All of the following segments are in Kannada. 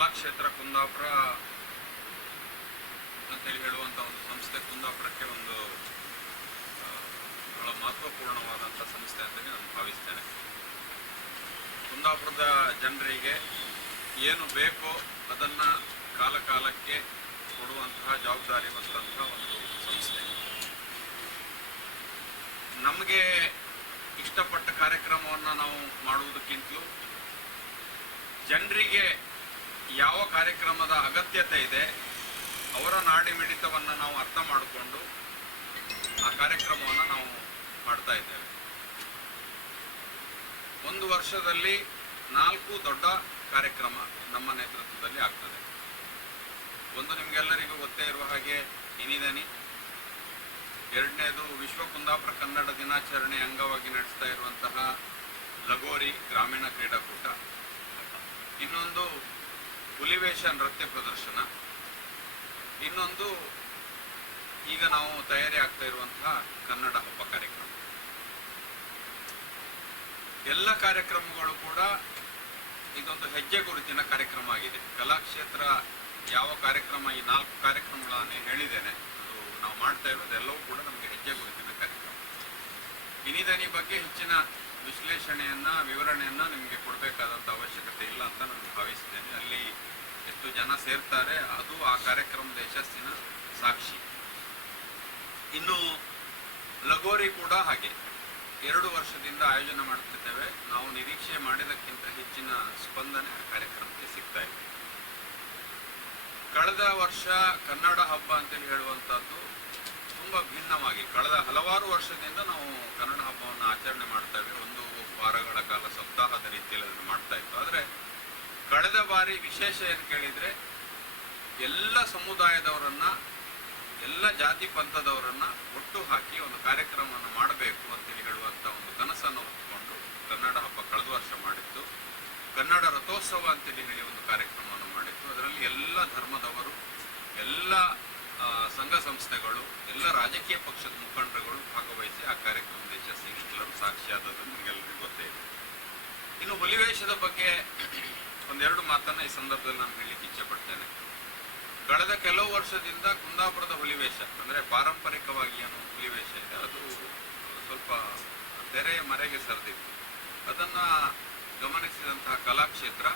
ಕಲಾಕ್ಷೇತ್ರ ಕುಂದಾಪುರ ಅಂತೇಳಿ ಹೇಳುವಂಥ ಒಂದು ಸಂಸ್ಥೆ ಕುಂದಾಪುರಕ್ಕೆ ಒಂದು ಬಹಳ ಮಹತ್ವಪೂರ್ಣವಾದಂಥ ಸಂಸ್ಥೆ ಅಂತಲೇ ನಾನು ಭಾವಿಸ್ತೇನೆ. ಕುಂದಾಪುರದ ಜನರಿಗೆ ಏನು ಬೇಕೋ ಅದನ್ನು ಕಾಲ ಕಾಲಕ್ಕೆ ಕೊಡುವಂತಹ ಜವಾಬ್ದಾರಿ ಹೊತ್ತಂತಹ ಒಂದು ಸಂಸ್ಥೆ. ನಮಗೆ ಇಷ್ಟಪಟ್ಟ ಕಾರ್ಯಕ್ರಮವನ್ನು ನಾವು ಮಾಡುವುದಕ್ಕಿಂತಲೂ, ಜನರಿಗೆ ಯಾವ ಕಾರ್ಯಕ್ರಮದ ಅಗತ್ಯತೆ ಇದೆ, ಅವರ ನಾಡಿ ಮಿಡಿತವನ್ನು ನಾವು ಅರ್ಥ ಮಾಡಿಕೊಂಡು ಆ ಕಾರ್ಯಕ್ರಮವನ್ನು ನಾವು ಮಾಡ್ತಾ ಇದ್ದೇವೆ. ಒಂದು ವರ್ಷದಲ್ಲಿ ನಾಲ್ಕು ದೊಡ್ಡ ಕಾರ್ಯಕ್ರಮ ನಮ್ಮ ನೇತೃತ್ವದಲ್ಲಿ ಆಗ್ತದೆ. ಒಂದು ನಿಮಗೆಲ್ಲರಿಗೂ ಗೊತ್ತೇ ಇರುವ ಹಾಗೆ ಇನಿದನಿ ಎರಡನೇದು ವಿಶ್ವ ಕುಂದಾಪುರ ಕನ್ನಡ ದಿನಾಚರಣೆ ಅಂಗವಾಗಿ ನಡೆಸ್ತಾ ಇರುವಂತಹ ಲಗೋರಿ ಗ್ರಾಮೀಣ ಕ್ರೀಡಾಕೂಟ. ಇನ್ನೊಂದು ಹುಲಿವೇಷ ನೃತ್ಯ ಪ್ರದರ್ಶನ. ಇನ್ನೊಂದು ಈಗ ನಾವು ತಯಾರಿ ಆಗ್ತಾ ಇರುವಂತಹ ಕನ್ನಡ ಹಬ್ಬ ಕಾರ್ಯಕ್ರಮ. ಎಲ್ಲ ಕಾರ್ಯಕ್ರಮಗಳು ಕೂಡ ಇದೊಂದು ಹೆಜ್ಜೆ ಗುರುತಿನ ಕಾರ್ಯಕ್ರಮ ಆಗಿದೆ. ಕಲಾಕ್ಷೇತ್ರ ಯಾವ ಕಾರ್ಯಕ್ರಮ, ಈ ನಾಲ್ಕು ಕಾರ್ಯಕ್ರಮಗಳನ್ನು ಹೇಳಿದ್ದೇನೆ. ಅದು ನಾವು ಮಾಡ್ತಾ ಇರೋದೆಲ್ಲವೂ ಕೂಡ ನಮಗೆ ಹೆಜ್ಜೆ ಗುರುತಿನ ಕಾರ್ಯಕ್ರಮ. ಇನಿದನಿ ಬಗ್ಗೆ ಹೆಚ್ಚಿನ ವಿಶ್ಲೇಷಣೆಯನ್ನ, ವಿವರಣೆಯನ್ನ ನಿಮಗೆ ಕೊಡಬೇಕಾದಂತ ಅವಶ್ಯಕತೆ ಇಲ್ಲ ಅಂತ ನಾನು ಭಾವಿಸ್ತೇನೆ. ಅಲ್ಲಿ ಎಷ್ಟು ಜನ ಸೇರ್ತಾರೆ, ಅದು ಆ ಕಾರ್ಯಕ್ರಮದ ಯಶಸ್ಸಿನ ಸಾಕ್ಷಿ. ಇನ್ನು ಲಗೋರಿ ಕೂಡ ಹಾಗೆ. ಎರಡು ವರ್ಷದಿಂದ ಆಯೋಜನೆ ಮಾಡುತ್ತಿದ್ದೇವೆ ನಾವು ನಿರೀಕ್ಷೆ ಮಾಡಿದಕ್ಕಿಂತ ಹೆಚ್ಚಿನ ಸ್ಪಂದನೆ ಆ ಕಾರ್ಯಕ್ರಮಕ್ಕೆ ಸಿಗ್ತಾ ಇದೆ. ಕಳೆದ ವರ್ಷ ಕನ್ನಡ ಹಬ್ಬ ಅಂತೇಳಿ ಹೇಳುವಂತಹದ್ದು ತುಂಬಾ ಭಿನ್ನವಾಗಿ ಕಳೆದ ಹಲವಾರು ವರ್ಷದಿಂದ ನಾವು ಕನ್ನಡ ಹಬ್ಬವನ್ನು ಆಚರಣೆ ಮಾಡ್ತೇವೆ ಒಂದು ವಾರಗಳ ಕಾಲ ಸಪ್ತಾಹದ ರೀತಿಯಲ್ಲಿ ಅದನ್ನು ಮಾಡ್ತಾ ಇತ್ತು. ಆದರೆ ಕಳೆದ ಬಾರಿ ವಿಶೇಷ ಏನು ಕೇಳಿದ್ರೆ ಎಲ್ಲ ಸಮುದಾಯದವರನ್ನ, ಎಲ್ಲ ಜಾತಿ ಪಂಥದವರನ್ನ ಒಟ್ಟು ಹಾಕಿ ಒಂದು ಕಾರ್ಯಕ್ರಮವನ್ನು ಮಾಡಬೇಕು ಅಂತೇಳಿ ಹೇಳುವಂತ ಒಂದು ಕನಸನ್ನು ಹೊತ್ತುಕೊಂಡು ಕನ್ನಡ ಹಬ್ಬ ಕಳೆದ ವರ್ಷ ಮಾಡಿತ್ತು ಕನ್ನಡ ರಥೋತ್ಸವ ಅಂತೇಳಿ ಹೇಳಿ ಒಂದು ಕಾರ್ಯಕ್ರಮವನ್ನು ಮಾಡಿತ್ತು ಅದರಲ್ಲಿ ಎಲ್ಲ ಧರ್ಮದವರು ಎಲ್ಲ ಆ, ಸಂಘ ಸಂಸ್ಥೆಗಳು, ಎಲ್ಲ ರಾಜಕೀಯ ಪಕ್ಷದ ಮುಖಂಡರುಗಳು ಭಾಗವಹಿಸಿ ಆ ಕಾರ್ಯಕ್ರಮದ ಇಷ್ಟು ಸಾಕ್ಷಿಯಾದದ್ದು ನಿಮಗೆಲ್ಲರಿಗೂ ಗೊತ್ತೇ ಇದೆ. ಇನ್ನು ಹುಲಿವೇಷದ ಬಗ್ಗೆ ಒಂದೆರಡು ಮಾತನ್ನ ಈ ಸಂದರ್ಭದಲ್ಲಿ ನಾನು ಹೇಳಲಿಕ್ಕೆ ಇಚ್ಛೆ ಪಡ್ತೇನೆ ಕಳೆದ ಕೆಲವು ವರ್ಷದಿಂದ ಕುಂದಾಪುರದ ಹುಲಿವೇಶ ಅಂದ್ರೆ ಪಾರಂಪರಿಕವಾಗಿ ಏನು ಹುಲಿವೇಷ ಇದೆ, ಅದು ಸ್ವಲ್ಪ ತೆರೆಯ ಮರೆಗೆ ಸರಿದಿತ್ತು. ಅದನ್ನ ಗಮನಿಸಿದಂತಹ ಕಲಾಕ್ಷೇತ್ರ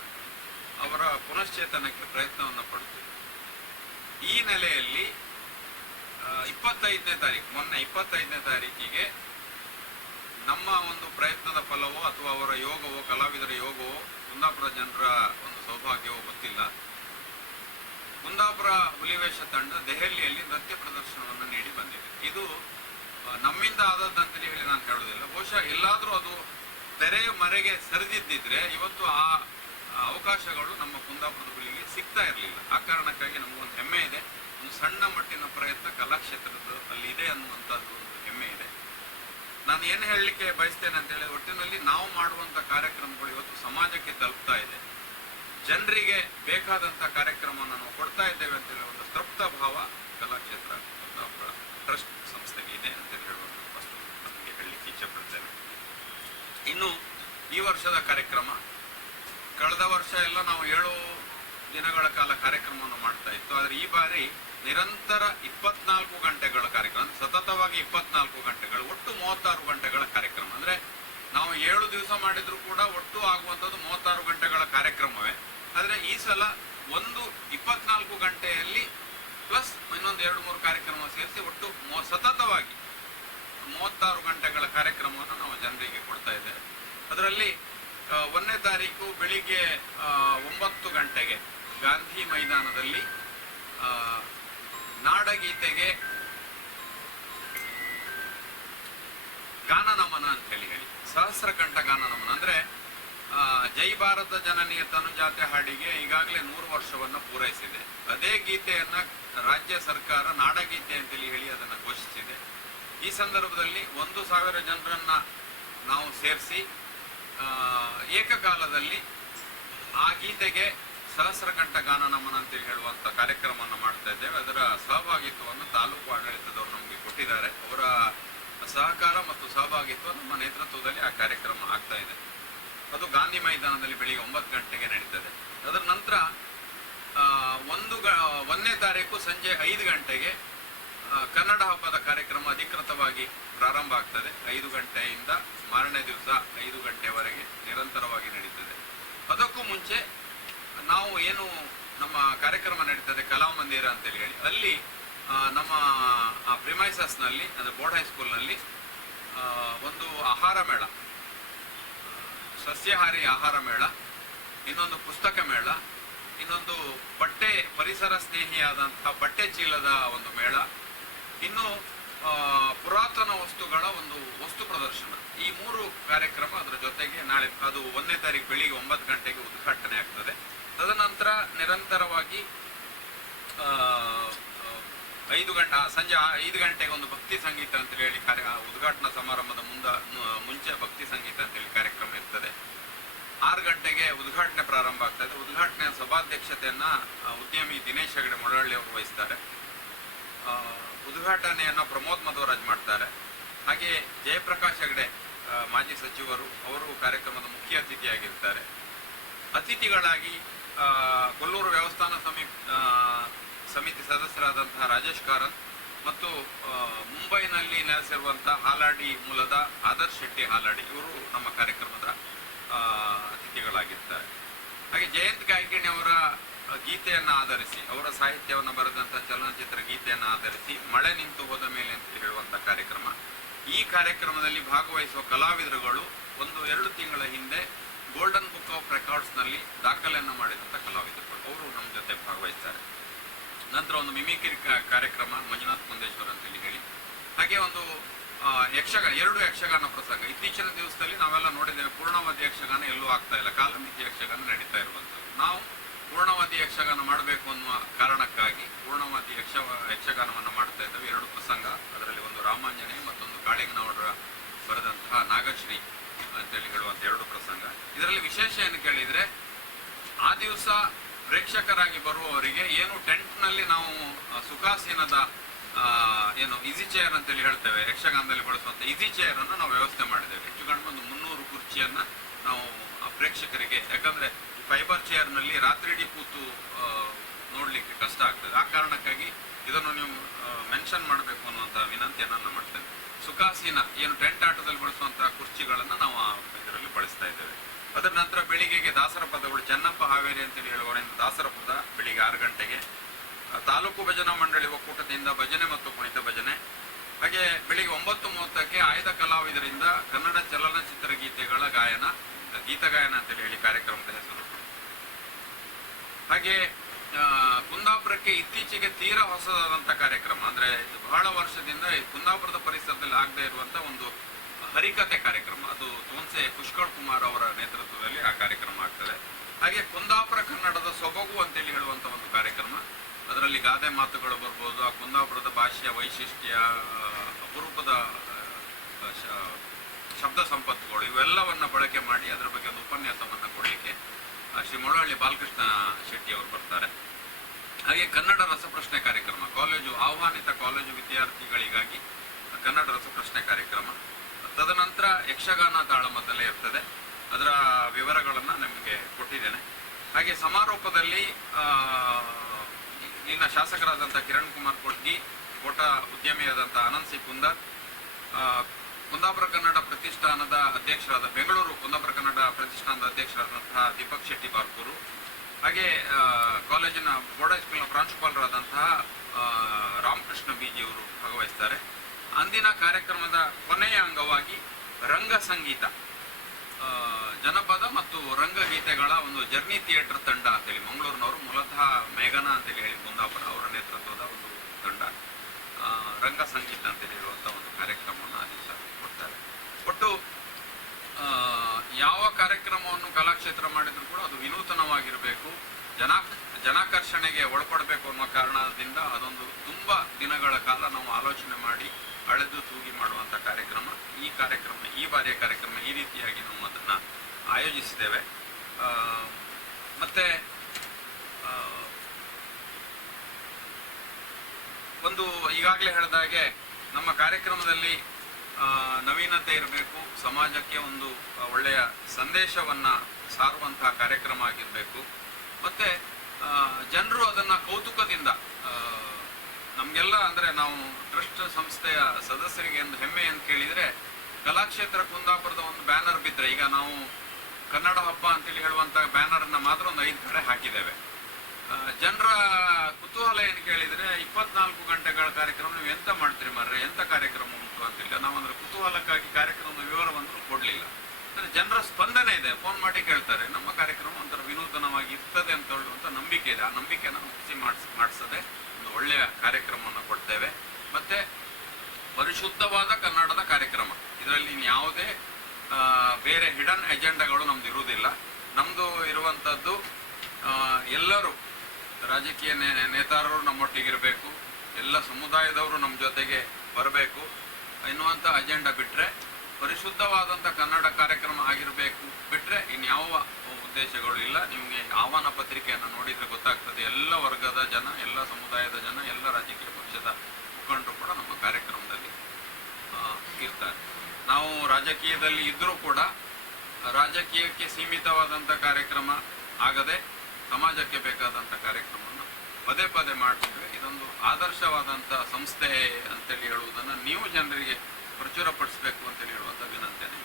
ಅವರ ಪುನಶ್ಚೇತನಕ್ಕೆ ಪ್ರಯತ್ನವನ್ನು ಪಡುತ್ತಿದೆ. ಈ ನೆಲೆಯಲ್ಲಿ ಇಪ್ಪತ್ತೈದನೇ ತಾರೀಕು, ಮೊನ್ನೆ ಇಪ್ಪತ್ತೈದನೇ ತಾರೀಕಿಗೆ ನಮ್ಮ ಒಂದು ಪ್ರಯತ್ನದ ಫಲವೋ ಅಥವಾ ಅವರ ಯೋಗವೋ, ಕಲಾವಿದರ ಯೋಗವೋ ಕುಂದಾಪುರ ಜನರ ಒಂದು ಸೌಭಾಗ್ಯವೋ ಗೊತ್ತಿಲ್ಲ. ಕುಂದಾಪುರ ಹುಲಿವೇಶ ತಂಡ ದೆಹಲಿಯಲ್ಲಿ ನೃತ್ಯ ಪ್ರದರ್ಶನವನ್ನು ನೀಡಿ ಬಂದಿದೆ. ಇದು ನಮ್ಮಿಂದ ಆದದ್ದಂತಲೇ ಹೇಳಿ ನಾನು ಹೇಳೋದಿಲ್ಲ ಬಹುಶಃ ಎಲ್ಲಾದರೂ ಅದು ತೆರೆಯ ಮರೆಗೆ ಸರಿದಿದ್ದಿದ್ರೆ ಇವತ್ತು ಆ ಅವಕಾಶಗಳು ನಮ್ಮ ಕುಂದಾಪುರದ ಹುಲಿಗೆ ಸಿಗ್ತಾ ಇರಲಿಲ್ಲ. ಆ ಕಾರಣಕ್ಕಾಗಿ ನಮಗೊಂದು ಹೆಮ್ಮೆ ಇದೆ. ಒಂದು ಸಣ್ಣ ಮಟ್ಟಿನ ಪ್ರಯತ್ನ ಕಲಾಕ್ಷೇತ್ರದ ಅಲ್ಲಿ ಇದೆ ಅನ್ನುವಂಥದ್ದು ಒಂದು ಹೆಮ್ಮೆ ಇದೆ. ನಾನು ಏನು ಹೇಳಲಿಕ್ಕೆ ಬಯಸ್ತೇನೆ ಅಂತ ಒಟ್ಟಿನಲ್ಲಿ ನಾವು ಮಾಡುವಂಥ ಕಾರ್ಯಕ್ರಮಗಳು ಇವತ್ತು ಸಮಾಜಕ್ಕೆ ತಲುಪ್ತಾ ಇದೆ. ಜನರಿಗೆ ಬೇಕಾದಂಥ ಕಾರ್ಯಕ್ರಮವನ್ನು ನಾವು ಕೊಡ್ತಾ ಇದ್ದೇವೆ ಅಂತ ಹೇಳಿ ಒಂದು ತೃಪ್ತ ಭಾವ ಕಲಾಕ್ಷೇತ್ರ ಟ್ರಸ್ಟ್ ಸಂಸ್ಥೆಗೆ ಇದೆ ಅಂತ ಹೇಳುವಂಥ ವಸ್ತು ನಮಗೆ ಹೇಳಲಿಕ್ಕೆ ಇಚ್ಛೆಪಡ್ತೇನೆ ಇನ್ನು ಈ ವರ್ಷದ ಕಾರ್ಯಕ್ರಮ, ಕಳೆದ ವರ್ಷ ಎಲ್ಲ ನಾವು ಏಳು ದಿನಗಳ ಕಾಲ ಕಾರ್ಯಕ್ರಮವನ್ನು ಮಾಡ್ತಾ ಇತ್ತು. ಆದರೆ ಈ ಬಾರಿ ನಿರಂತರ ಇಪ್ಪತ್ನಾಲ್ಕು ಗಂಟೆಗಳ ಕಾರ್ಯಕ್ರಮ ಸತತವಾಗಿ ಇಪ್ಪತ್ನಾಲ್ಕು ಗಂಟೆಗಳು, ಒಟ್ಟು ಮೂವತ್ತಾರು ಗಂಟೆಗಳ ಕಾರ್ಯಕ್ರಮ. ಅಂದ್ರೆ ನಾವು ಏಳು ದಿವಸ ಮಾಡಿದ್ರು ಕೂಡ ಒಟ್ಟು ಆಗುವಂಥದ್ದು ಮೂವತ್ತಾರು ಗಂಟೆಗಳ ಕಾರ್ಯಕ್ರಮವೇ. ಆದರೆ ಈ ಸಲ ಒಂದು ಇಪ್ಪತ್ನಾಲ್ಕು ಗಂಟೆಯಲ್ಲಿ ಪ್ಲಸ್ ಇನ್ನೊಂದು ಎರಡು ಮೂರು ಕಾರ್ಯಕ್ರಮ ಸೇರಿಸಿ ಒಟ್ಟು ಸತತವಾಗಿ ಮೂವತ್ತಾರು ಗಂಟೆಗಳ ಕಾರ್ಯಕ್ರಮವನ್ನು ನಾವು ಜನರಿಗೆ ಕೊಡ್ತಾ ಇದ್ದೇವೆ. ಅದರಲ್ಲಿ ಒಂದನೇ ತಾರೀಕು ಬೆಳಿಗ್ಗೆ ಒಂಬತ್ತು ಗಂಟೆಗೆ ಗಾಂಧಿ ಮೈದಾನದಲ್ಲಿ ನಾಡಗೀತೆಗೆ ಗಾನ ನಮನ ಅಂತ ಹೇಳಿ ಹೇಳಿ. ಸಹಸ್ರ ಕಂಠ ಗಾನ ನಮನ ಅಂದ್ರೆ ಜೈ ಭಾರತ ಜನನಿಯ ತನುಜಾತೆ ಹಾಡಿಗೆ ಈಗಾಗಲೇ ನೂರು ವರ್ಷವನ್ನು ಪೂರೈಸಿದೆ. ಅದೇ ಗೀತೆಯನ್ನ ರಾಜ್ಯ ಸರ್ಕಾರ ನಾಡಗೀತೆ ಅಂತೇಳಿ ಹೇಳಿ ಅದನ್ನ ಘೋಷಿಸಿದೆ. ಈ ಸಂದರ್ಭದಲ್ಲಿ ಒಂದು ಸಾವಿರ ಜನರನ್ನ ನಾವು ಸೇರಿಸಿ ಏಕಕಾಲದಲ್ಲಿ ಆ ಗೀತೆಗೆ ಸಹಸ್ರಕಂಠ ಗಾನ ನಮನ ಅಂತೇಳಿ ಹೇಳುವಂತ ಕಾರ್ಯಕ್ರಮವನ್ನು ಮಾಡ್ತಾ ಇದ್ದೇವೆ. ಅದರ ಸಹಭಾಗಿತ್ವವನ್ನು ತಾಲೂಕು ಆಡಳಿತದವರು ನಮಗೆ ಕೊಟ್ಟಿದ್ದಾರೆ. ಅವರ ಸಹಕಾರ ಮತ್ತು ಸಹಭಾಗಿತ್ವ ನಮ್ಮ ನೇತೃತ್ವದಲ್ಲಿ ಆ ಕಾರ್ಯಕ್ರಮ ಆಗ್ತಾ ಇದೆ. ಅದು ಗಾಂಧಿ ಮೈದಾನದಲ್ಲಿ ಬೆಳಿಗ್ಗೆ ಒಂಬತ್ತು ಗಂಟೆಗೆ ನಡೀತದೆ. ಅದರ ನಂತರ ಗ, ಒಂದನೇ ತಾರೀಕು ಸಂಜೆ ಐದು ಗಂಟೆಗೆ ಕನ್ನಡ ಹಬ್ಬದ ಕಾರ್ಯಕ್ರಮ ಅಧಿಕೃತವಾಗಿ ಪ್ರಾರಂಭ ಆಗ್ತದೆ. ಐದು ಗಂಟೆಯಿಂದ ಮಾರನೇ ದಿವಸ ಐದು ಗಂಟೆವರೆಗೆ ನಿರಂತರವಾಗಿ ನಡೀತದೆ. ಅದಕ್ಕೂ ಮುಂಚೆ ನಾವು ಏನು ನಮ್ಮ ಕಾರ್ಯಕ್ರಮ ನಡೀತದೆ ಕಲಾಮಂದಿರ ಅಂತ ಹೇಳಿ. ಅಲ್ಲಿ ನಮ್ಮ ಪ್ರಿಮೈಸಸ್ನಲ್ಲಿ ಅಂದರೆ ಬೋರ್ಡ್ ಹೈಸ್ಕೂಲ್ನಲ್ಲಿ ಒಂದು ಆಹಾರ ಮೇಳ. ಸಸ್ಯಾಹಾರಿ ಆಹಾರ ಮೇಳ, ಇನ್ನೊಂದು ಪುಸ್ತಕ ಮೇಳ, ಇನ್ನೊಂದು ಬಟ್ಟೆ ಪರಿಸರ ಸ್ನೇಹಿಯಾದಂಥ ಬಟ್ಟೆ ಚೀಲದ ಒಂದು ಮೇಳ, ಇನ್ನು ಪುರಾತನ ವಸ್ತುಗಳ ಒಂದು ವಸ್ತು ಪ್ರದರ್ಶನ. ಈ ಮೂರು ಕಾರ್ಯಕ್ರಮ ಅದರ ಜೊತೆಗೆ ನಾಳೆ, ಅದು ಒಂದನೇ ತಾರೀಕು ಬೆಳಿಗ್ಗೆ ಒಂಬತ್ತು ಗಂಟೆಗೆ ಉದ್ಘಾಟನೆ ಆಗ್ತದೆ ತದನಂತರ ನಿರಂತರವಾಗಿ ಆ, ಆ, ಐದು ಗಂಟೆ ಸಂಜೆ ಐದು ಗಂಟೆಗೆ ಒಂದು ಭಕ್ತಿ ಸಂಗೀತ ಅಂತ ಹೇಳಿ ಕಾರ್ಯ ಉದ್ಘಾಟನಾ ಸಮಾರಂಭದ ಮುಂದ ಮುಂಚೆ ಭಕ್ತಿ ಸಂಗೀತ ಅಂತ ಹೇಳಿ ಕಾರ್ಯಕ್ರಮ ಇರ್ತದೆ. ಆರು ಗಂಟೆಗೆ ಉದ್ಘಾಟನೆ ಪ್ರಾರಂಭ ಆಗ್ತದೆ ಉದ್ಘಾಟನೆಯ ಸಭಾಧ್ಯಕ್ಷತೆಯನ್ನ ಉದ್ಯಮಿ ದಿನೇಶ್ ಹೆಗಡೆ ಮೊಳಹಳ್ಳಿ ಅವರು ವಹಿಸ್ತಾರೆ. ಉದ್ಘಾಟನೆಯನ್ನ ಪ್ರಮೋದ್ ಮಧ್ವರಾಜ್ ಮಾಡ್ತಾರೆ. ಹಾಗೆ ಜಯಪ್ರಕಾಶ್ ಹೆಗಡೆ ಮಾಜಿ ಸಚಿವರು, ಅವರು ಕಾರ್ಯಕ್ರಮದ ಮುಖ್ಯ ಅತಿಥಿಯಾಗಿರ್ತಾರೆ. ಅತಿಥಿಗಳಾಗಿ ಕೊಲ್ಲೂರು ವ್ಯವಸ್ಥಾನ ಸಮೀಪ ಸಮಿತಿ ಸದಸ್ಯರಾದಂತಹ ರಾಜೇಶ್ ಕಾರಂತ್ ಮತ್ತು ಮುಂಬೈನಲ್ಲಿ ನೆಲೆಸಿರುವಂತಹ ಹಾಲಾಡಿ ಮೂಲದ ಆದರ್ಶ್ ಶೆಟ್ಟಿ ಹಾಲಾಡಿ, ಇವರು ನಮ್ಮ ಕಾರ್ಯಕ್ರಮದ ಅತಿಥಿಗಳಾಗಿರ್ತಾರೆ ಹಾಗೆ ಜಯಂತ್ ಕಾಯ್ಕಿಣಿ ಅವರ ಗೀತೆಯನ್ನ ಆಧರಿಸಿ, ಅವರ ಸಾಹಿತ್ಯವನ್ನು ಬರೆದಂತಹ ಚಲನಚಿತ್ರ ಗೀತೆಯನ್ನು ಆಧರಿಸಿ, ಮಳೆ ನಿಂತು ಹೋದ ಮೇಲೆ ಅಂತ ಹೇಳುವಂತಹ ಕಾರ್ಯಕ್ರಮ. ಈ ಕಾರ್ಯಕ್ರಮದಲ್ಲಿ ಭಾಗವಹಿಸುವ ಕಲಾವಿದರುಗಳು ಒಂದು ಎರಡು ತಿಂಗಳ ಹಿಂದೆ ಗೋಲ್ಡನ್ ಬುಕ್ ಆಫ್ ರೆಕಾರ್ಡ್ಸ್ನಲ್ಲಿ ದಾಖಲೆಯನ್ನು ಮಾಡಿದಂಥ ಕಲಾವಿದರುಗಳು ಅವರು ನಮ್ಮ ಜೊತೆ ಭಾಗವಹಿಸ್ತಾರೆ. ನಂತರ ಒಂದು ಮಿಮಿಕ್ರಿ ಕಾರ್ಯಕ್ರಮ, ಮಂಜುನಾಥ್ ಕುಂದೇಶ್ವರ್ ಅಂತ ಹೇಳಿ. ಹಾಗೆ ಒಂದು ಯಕ್ಷಗಾನ, ಎರಡು ಯಕ್ಷಗಾನ ಪ್ರಸಂಗ. ಇತ್ತೀಚಿನ ದಿವಸದಲ್ಲಿ ನಾವೆಲ್ಲ ನೋಡಿದ್ದೇವೆ ಪೂರ್ಣವಾದಿ ಯಕ್ಷಗಾನ ಎಲ್ಲೂ ಆಗ್ತಾ ಇಲ್ಲ. ಕಾಲಮಿತಿ ಯಕ್ಷಗಾನ ನಡೀತಾ ಇರುವಂಥದ್ದು. ನಾವು ಪೂರ್ಣವಾದಿ ಯಕ್ಷಗಾನ ಮಾಡಬೇಕು ಅನ್ನುವ ಕಾರಣಕ್ಕಾಗಿ ಪೂರ್ಣವಾದಿ ಯಕ್ಷ ಯಕ್ಷಗಾನವನ್ನು ಮಾಡ್ತಾ ಇದ್ದೇವೆ. ಎರಡು ಪ್ರಸಂಗ, ಅದರಲ್ಲಿ ಒಂದು ರಾಮಾಂಜನೇಯ ಮತ್ತೊಂದು ಕಾಳಿಂಗನವರ ಬರೆದಂತಹ ನಾಗಶ್ರೀ ಅಂತೇಳಿ ಹೇಳುವಂತ ಎರಡು ಪ್ರಸಂಗ. ಇದರಲ್ಲಿ ವಿಶೇಷ ಏನು ಕೇಳಿದ್ರೆ ಆ ದಿವಸ ಪ್ರೇಕ್ಷಕರಾಗಿ ಬರುವವರಿಗೆ ಏನು ಟೆಂಟ್ನಲ್ಲಿ ನಾವು ಸುಖಾಸೀನದ ಏನು ಈಸಿ ಚೇರ್ ಅಂತೇಳಿ ಹೇಳ್ತೇವೆ, ಯಕ್ಷಗಾನದಲ್ಲಿ ಬಳಸುವಂತ ಈಸಿ ಚೇರ್ ಅನ್ನು ನಾವು ವ್ಯವಸ್ಥೆ ಮಾಡಿದ್ದೇವೆ. ಹೆಚ್ಚು ಕಂಡು ಒಂದು ಮುನ್ನೂರು ಕುರ್ಚಿಯನ್ನ ನಾವು ಪ್ರೇಕ್ಷಕರಿಗೆ, ಯಾಕಂದ್ರೆ ಫೈಬರ್ ಚೇರ್ನಲ್ಲಿ ರಾತ್ರಿ ಇಡೀ ಕೂತು ನೋಡಲಿಕ್ಕೆ ಕಷ್ಟ ಆಗ್ತದೆ. ಆ ಕಾರಣಕ್ಕಾಗಿ ಇದನ್ನು ನೀವು ಮೆನ್ಷನ್ ಮಾಡಬೇಕು ಅನ್ನುವಂತ ವಿನಂತಿಯನ್ನ ಮಾಡ್ತೇವೆ ಸುಖಾಸೀನ, ಏನು ಟೆಂಟ್ ಆಟದಲ್ಲಿ ಬಳಸುವಂತಹ ಕುರ್ಚಿಗಳನ್ನ ನಾವು ಇದರಲ್ಲಿ ಬಳಸ್ತಾ ಇದ್ದೇವೆ. ಅದರ ನಂತರ ಬೆಳಿಗ್ಗೆಗೆ ದಾಸರ ಪದಗಳು ಚೆನ್ನಪ್ಪ ಹಾವೇರಿ ಅಂತೇಳಿ ಹೇಳುವವರಿಂದ ದಾಸರ ಪದ ಬೆಳಿಗ್ಗೆ ಆರು ಗಂಟೆಗೆ. ತಾಲೂಕು ಭಜನಾ ಮಂಡಳಿ ಒಕ್ಕೂಟದಿಂದ ಭಜನೆ ಮತ್ತು ಕುಣಿತ ಭಜನೆ. ಹಾಗೆ ಬೆಳಿಗ್ಗೆ ಒಂಬತ್ತು ಮೂವತ್ತಕ್ಕೆ ಆಯ್ದ ಕಲಾವಿದರಿಂದ ಕನ್ನಡ ಚಲನಚಿತ್ರ ಗೀತೆಗಳ ಗಾಯನ ಗೀತ ಗಾಯನ ಅಂತೇಳಿ ಹೇಳಿ ಕಾರ್ಯಕ್ರಮದ ಹೆಸರು ಹಾಗೆ ಕುಂದಾಪುರಕ್ಕೆ ಇತ್ತೀಚೆಗೆ ತೀರಾ ಹೊಸದಾದಂತ ಕಾರ್ಯಕ್ರಮ. ಅಂದ್ರೆ ಬಹಳ ವರ್ಷದಿಂದ ಕುಂದಾಪುರದ ಪರಿಸರದಲ್ಲಿ ಆಗದೆ ಇರುವಂತ ಒಂದು ಹರಿಕತೆ ಕಾರ್ಯಕ್ರಮ. ಅದು ತೋನ್ಸೆ ಪುಷ್ಕಳ್ ಕುಮಾರ್ ಅವರ ನೇತೃತ್ವದಲ್ಲಿ ಆ ಕಾರ್ಯಕ್ರಮ ಆಗ್ತದೆ. ಹಾಗೆ ಕುಂದಾಪುರ ಕನ್ನಡದ ಸೊಬಗು ಅಂತೇಳಿ ಹೇಳುವಂತ ಒಂದು ಕಾರ್ಯಕ್ರಮ. ಅದರಲ್ಲಿ ಗಾದೆ ಮಾತುಗಳು ಬರ್ಬೋದು, ಆ ಕುಂದಾಪುರದ ಭಾಷೆಯ ವೈಶಿಷ್ಟ್ಯ ಅಪರೂಪದ ಶಬ್ದ ಸಂಪತ್ತುಗಳು ಇವೆಲ್ಲವನ್ನ ಬಳಕೆ ಮಾಡಿ ಅದರ ಬಗ್ಗೆ ಒಂದು ಉಪನ್ಯಾಸವನ್ನು ಕೊಡಲಿಕ್ಕೆ ಶ್ರೀ ಮೊಳಹಳ್ಳಿ ಬಾಲಕೃಷ್ಣ ಶೆಟ್ಟಿ ಅವರು ಬರ್ತಾರೆ. ಹಾಗೆ ಕನ್ನಡ ರಸಪ್ರಶ್ನೆ ಕಾರ್ಯಕ್ರಮ. ಕಾಲೇಜು, ಆಹ್ವಾನಿತ ಕಾಲೇಜು ವಿದ್ಯಾರ್ಥಿಗಳಿಗಾಗಿ ಕನ್ನಡ ರಸಪ್ರಶ್ನೆ ಕಾರ್ಯಕ್ರಮ. ತದನಂತರ ಯಕ್ಷಗಾನ ತಾಳಮದ್ದಲೆ ಇರ್ತದೆ. ಅದರ ವಿವರಗಳನ್ನ ನಿಮಗೆ ಕೊಟ್ಟಿದ್ದೇನೆ. ಹಾಗೆ ಸಮಾರೋಪದಲ್ಲಿ ನಿನ್ನ ಶಾಸಕರಾದಂಥ ಕಿರಣ್ ಕುಮಾರ್ ಕೊಡ್ಗಿ ಕೋಟ ಉದ್ಯಮಿಯಾದಂಥ ಆನಂದ್ ಸಿ ಕುಂದರ್ ಕುಂದಾಪುರ ಕನ್ನಡ ಪ್ರತಿಷ್ಠಾನದ ಅಧ್ಯಕ್ಷರಾದ, ಬೆಂಗಳೂರು ಕುಂದಾಪುರ ಕನ್ನಡ ಪ್ರತಿಷ್ಠಾನದ ಅಧ್ಯಕ್ಷರಾದಂತಹ ದೀಪಕ್ ಶೆಟ್ಟಿ ಬಾರ್ಕೂರು, ಹಾಗೆ ಕಾಲೇಜಿನ ಬೋರ್ಡ್ ಹೈಸ್ಕೂಲ್ನ ಪ್ರಾಂಶುಪಾಲರಾದಂತಹ ರಾಮಕೃಷ್ಣ ಬೀಜಿಯವರು ಭಾಗವಹಿಸ್ತಾರೆ. ಅಂದಿನ ಕಾರ್ಯಕ್ರಮದ ಕೊನೆಯ ಅಂಗವಾಗಿ ರಂಗ ಸಂಗೀತ. ಜನಪದ ಮತ್ತು ರಂಗಗೀತೆಗಳ ಒಂದು ಜರ್ನಿ ಥಿಯೇಟರ್ ತಂಡ ಅಂತೇಳಿ, ಮಂಗಳೂರಿನವರು ಮೂಲತಃ ಮೇಘನಾ ಅಂತೇಳಿ ಹೇಳಿ ಕುಂದಾಪುರ ಅವರ ನೇತೃತ್ವದ ಒಂದು ತಂಡ. ರಂಗ ಸಂಗೀತ ಅಂತ ಹೇಳುವಂಥ ಒಂದು ಕಾರ್ಯಕ್ರಮವನ್ನು ಆ ದಿವಸ ಕೊಡ್ತಾರೆ. ಒಟ್ಟು ಯಾವ ಕಾರ್ಯಕ್ರಮವನ್ನು ಕಲಾಕ್ಷೇತ್ರ ಮಾಡಿದ್ರು ಕೂಡ ಅದು ವಿನೂತನವಾಗಿರಬೇಕು. ಜನ, ಜನಾಕರ್ಷಣೆಗೆ ಒಳಪಡಬೇಕು ಅನ್ನೋ ಕಾರಣದಿಂದ ಅದೊಂದು ತುಂಬಾ ದಿನಗಳ ಕಾಲ ನಾವು ಆಲೋಚನೆ ಮಾಡಿ ಅಳೆದು ತೂಗಿ ಮಾಡುವಂಥ ಕಾರ್ಯಕ್ರಮ. ಈ ಕಾರ್ಯಕ್ರಮ, ಈ ಬಾರಿಯ ಕಾರ್ಯಕ್ರಮ ಈ ರೀತಿಯಾಗಿ ನಾವು ಅದನ್ನು ಆಯೋಜಿಸಿದ್ದೇವೆ. ಮತ್ತೆ ಒಂದು ಈಗಾಗಲೇ ಹೇಳಿದ ಹಾಗೆ ನಮ್ಮ ಕಾರ್ಯಕ್ರಮದಲ್ಲಿ ನವೀನತೆ ಇರಬೇಕು, ಸಮಾಜಕ್ಕೆ ಒಂದು ಒಳ್ಳೆಯ ಸಂದೇಶವನ್ನ ಸಾರುವಂತಹ ಕಾರ್ಯಕ್ರಮ ಆಗಿರಬೇಕು. ಮತ್ತೆ ಜನರು ಅದನ್ನ ಕೌತುಕದಿಂದ ನಾವು ಟ್ರಸ್ಟ್ ಸಂಸ್ಥೆಯ ಸದಸ್ಯರಿಗೆ ಒಂದು ಹೆಮ್ಮೆ ಅಂತ ಕೇಳಿದ್ರೆ, ಕಲಾಕ್ಷೇತ್ರ ಕುಂದಾಪುರದ ಒಂದು ಬ್ಯಾನರ್ ಬಿದ್ದರೆ ಈಗ ನಾವು ಕನ್ನಡ ಹಬ್ಬ ಅಂತೇಳಿ ಬ್ಯಾನರ್ ಅನ್ನ ಮಾತ್ರ ಒಂದು ಐದು ಕಡೆ ಹಾಕಿದ್ದೇವೆ. ಜನರ ಕುತೂಹಲ ಏನು ಕೇಳಿದ್ರೆ, ಇಪ್ಪತ್ನಾಲ್ಕು ಗಂಟೆಗಳ ಕಾರ್ಯಕ್ರಮ ನೀವು ಎಂತ ಮಾಡ್ತೀರಿ ಮಾರ್ರೆ, ಎಂತ ಕಾರ್ಯಕ್ರಮ ಉಂಟು ಅಂತಿಲ್ಲ ನಾವು ಅಂದ್ರೆ ಕುತೂಹಲಕ್ಕಾಗಿ ಕಾರ್ಯಕ್ರಮದ ವಿವರವನ್ನು ಕೊಡ್ಲಿಲ್ಲ. ಅಂದ್ರೆ ಜನರ ಸ್ಪಂದನೆ ಇದೆ, ಫೋನ್ ಮಾಡಿ ಕೇಳ್ತಾರೆ, ನಮ್ಮ ಕಾರ್ಯಕ್ರಮ ಒಂಥರ ವಿನೂತನವಾಗಿ ಇರ್ತದೆ ಅಂತ ಹೇಳುವಂತ ನಂಬಿಕೆ ಇದೆ. ಆ ನಂಬಿಕೆ ನಾವು ಮಾಡಿಸ್, ಮಾಡಿಸದೆ ಒಳ್ಳೆಯ ಕಾರ್ಯಕ್ರಮವನ್ನು ಕೊಡ್ತೇವೆ. ಮತ್ತು ಪರಿಶುದ್ಧವಾದ ಕನ್ನಡದ ಕಾರ್ಯಕ್ರಮ. ಇದರಲ್ಲಿ ಯಾವುದೇ ಬೇರೆ ಹಿಡನ್ ಎಜೆಂಡಾಗಳು ನಮ್ದು ಇರುವುದಿಲ್ಲ. ನಮ್ಮದು ಇರುವಂಥದ್ದು ಎಲ್ಲರೂ ರಾಜಕೀಯ ನೇತಾರರು ನಮ್ಮೊಟ್ಟಿಗಿರಬೇಕು. ಎಲ್ಲ ಸಮುದಾಯದವರು ನಮ್ಮ ಜೊತೆಗೆ ಬರಬೇಕು. ಎನ್ನುವಂಥ ಅಜೆಂಡಾ ಬಿಟ್ಟರೆ ಪರಿಶುದ್ಧವಾದಂಥ ಕನ್ನಡ ಕಾರ್ಯಕ್ರಮ ಆಗಿರಬೇಕು. ಬಿಟ್ಟರೆ ಇನ್ಯಾವ ಉದ್ದೇಶಗಳು ಇಲ್ಲ. ನಿಮಗೆ ಆಹ್ವಾನ ಪತ್ರಿಕೆಯನ್ನು ನೋಡಿದ್ರೆ ಗೊತ್ತಾಗ್ತದೆ, ಎಲ್ಲ ವರ್ಗದ ಜನ, ಎಲ್ಲ ಸಮುದಾಯದ ಜನ, ಎಲ್ಲ ರಾಜಕೀಯ ಪಕ್ಷದ ಮುಖಂಡರು ಕೂಡ ನಮ್ಮ ಕಾರ್ಯಕ್ರಮದಲ್ಲಿ ಇರ್ತಾರೆ. ನಾವು ರಾಜಕೀಯದಲ್ಲಿ ಇದ್ದರೂ ಕೂಡ ರಾಜಕೀಯಕ್ಕೆ ಸೀಮಿತವಾದಂಥ ಕಾರ್ಯಕ್ರಮ ಆಗದೆ ಸಮಾಜಕ್ಕೆ ಬೇಕಾದಂಥ ಕಾರ್ಯಕ್ರಮವನ್ನು ಪದೇ ಪದೇ ಮಾಡ್ತಿದ್ವಿ ಇದೊಂದು ಆದರ್ಶವಾದಂಥ ಸಂಸ್ಥೆ ಅಂತೇಳಿ ಹೇಳುವುದನ್ನು ನೀವು ಜನರಿಗೆ ಪ್ರಚುರಪಡಿಸಬೇಕು ಅಂತೇಳಿ ಹೇಳುವಂಥ ವಿನಂತಿಯನ್ನು